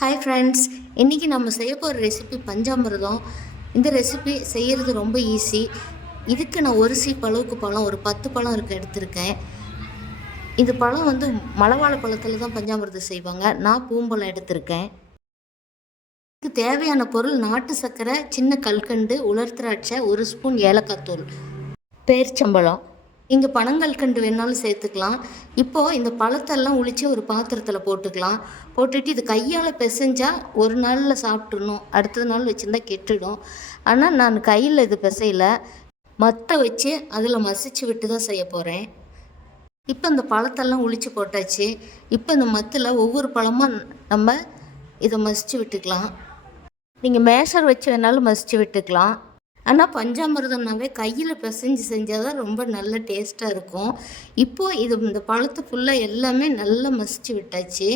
Hi friends, இன்றைக்கி நம்ம செய்ய போகிற ரெசிபி பஞ்சாமிர்தம். இந்த ரெசிபி செய்கிறது ரொம்ப ஈஸி. இதுக்கு நான் ஒரு சீப் அளவுக்கு பழம், ஒரு 10 பழம் எடுத்திருக்கேன். இந்த பழம் மலைவாழை பழத்தில் தான் பஞ்சாமிர்தம் செய்வாங்க. நான் பூம்பழம் எடுத்திருக்கேன். இதுக்கு தேவையான பொருள் நாட்டு சர்க்கரை, சின்ன கல்கண்டு, உலர் திராட்சை, 1 ஸ்பூன் ஏலக்காய் தூள், பேரிச்சம்பழம். இங்கே பனங்கல்கண்டு வேணாலும் சேர்த்துக்கலாம். இப்போது இந்த பழத்தெல்லாம் உளித்து ஒரு பாத்திரத்தில் போட்டுக்கலாம். போட்டுட்டு இது கையால் பிசைஞ்சால் ஒரு நாளில் சாப்பிட்றணும், அடுத்த நாள் வச்சுருந்தா கெட்டுடும். ஆனால் நான் கையில் இது பிசையலை, மற்ற வச்சு அதில் மசிச்சு விட்டு தான் செய்ய போகிறேன். இப்போ இந்த பழத்தெல்லாம் உளித்து போட்டாச்சு. இப்போ இந்த மத்தில் ஒவ்வொரு பழமாக நம்ம இதை மசிச்சு விட்டுக்கலாம். நீங்கள் மேஷர் வச்சு வேணாலும் மசிச்சு விட்டுக்கலாம். ஆனால் பஞ்சாமிர்தம்னாவே கையில் பிசைஞ்சு செஞ்சால் தான் ரொம்ப நல்ல டேஸ்ட்டாக இருக்கும். இப்போது இந்த பழத்தை ஃபுல்லாக எல்லாமே நல்லா மசிச்சு விட்டாச்சு.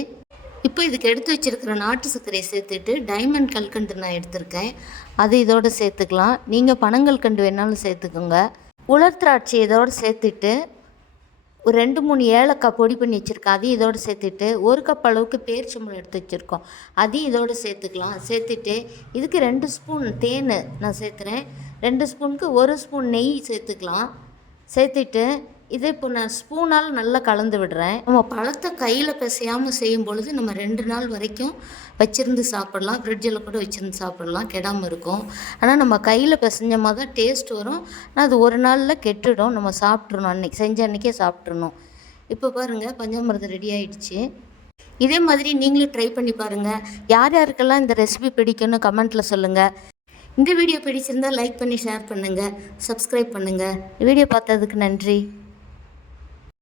இப்போ இதுக்கு எடுத்து வச்சுருக்கிற நாட்டு சர்க்கரையை சேர்த்துட்டு, டைமண்ட் கல்கண்டு நான் எடுத்திருக்கேன், அது இதோடு சேர்த்துக்கலாம். நீங்கள் பனங்கல்கண்டு வேணாலும் சேர்த்துக்கோங்க. உலர் திராட்சை இதோடு சேர்த்துட்டு, ஒரு 2-3 ஏலக்காய் பொடி பண்ணி வச்சுருக்கேன், அதையும் இதோடு சேர்த்துட்டு, 1 கப் அளவுக்கு பேரிச்சம்பழம் எடுத்து வச்சுருக்கோம், அதையும் இதோடு சேர்த்துக்கலாம். சேர்த்துட்டு இதுக்கு 2 ஸ்பூன் தேன் நான் சேர்த்துறேன். 2 ஸ்பூனுக்கு 1 ஸ்பூன் நெய் சேர்த்துக்கலாம். சேர்த்துட்டு இதை இப்போ நான் ஸ்பூனால் நல்லா கலந்து விடுறேன். நம்ம பழத்தை கையில் பிசையாமல் செய்யும் பொழுது நம்ம 2 நாள் வரைக்கும் வச்சுருந்து சாப்பிட்லாம். ஃப்ரிட்ஜில் கூட வச்சுருந்து சாப்பிட்லாம், கெடாமல் இருக்கும். ஆனால் நம்ம கையில் பிசைஞ்சமாக தான் டேஸ்ட் வரும். ஆனால் அது ஒரு நாளில் கெட்டுடும். நம்ம சாப்பிட்றணும், அன்றைக்கி செஞ்ச அன்றைக்கே சாப்பிட்றணும். இப்போ பாருங்கள், பஞ்சாமிர்தம் ரெடி ஆகிடுச்சு. இதே மாதிரி நீங்களும் ட்ரை பண்ணி பாருங்கள். யார் யாருக்கெல்லாம் இந்த ரெசிபி பிடிக்கும்னு கமெண்ட்டில் சொல்லுங்கள். இந்த வீடியோ பிடிச்சிருந்தால் லைக் பண்ணி ஷேர் பண்ணுங்கள், சப்ஸ்கிரைப் பண்ணுங்கள். வீடியோ பார்த்ததுக்கு நன்றி.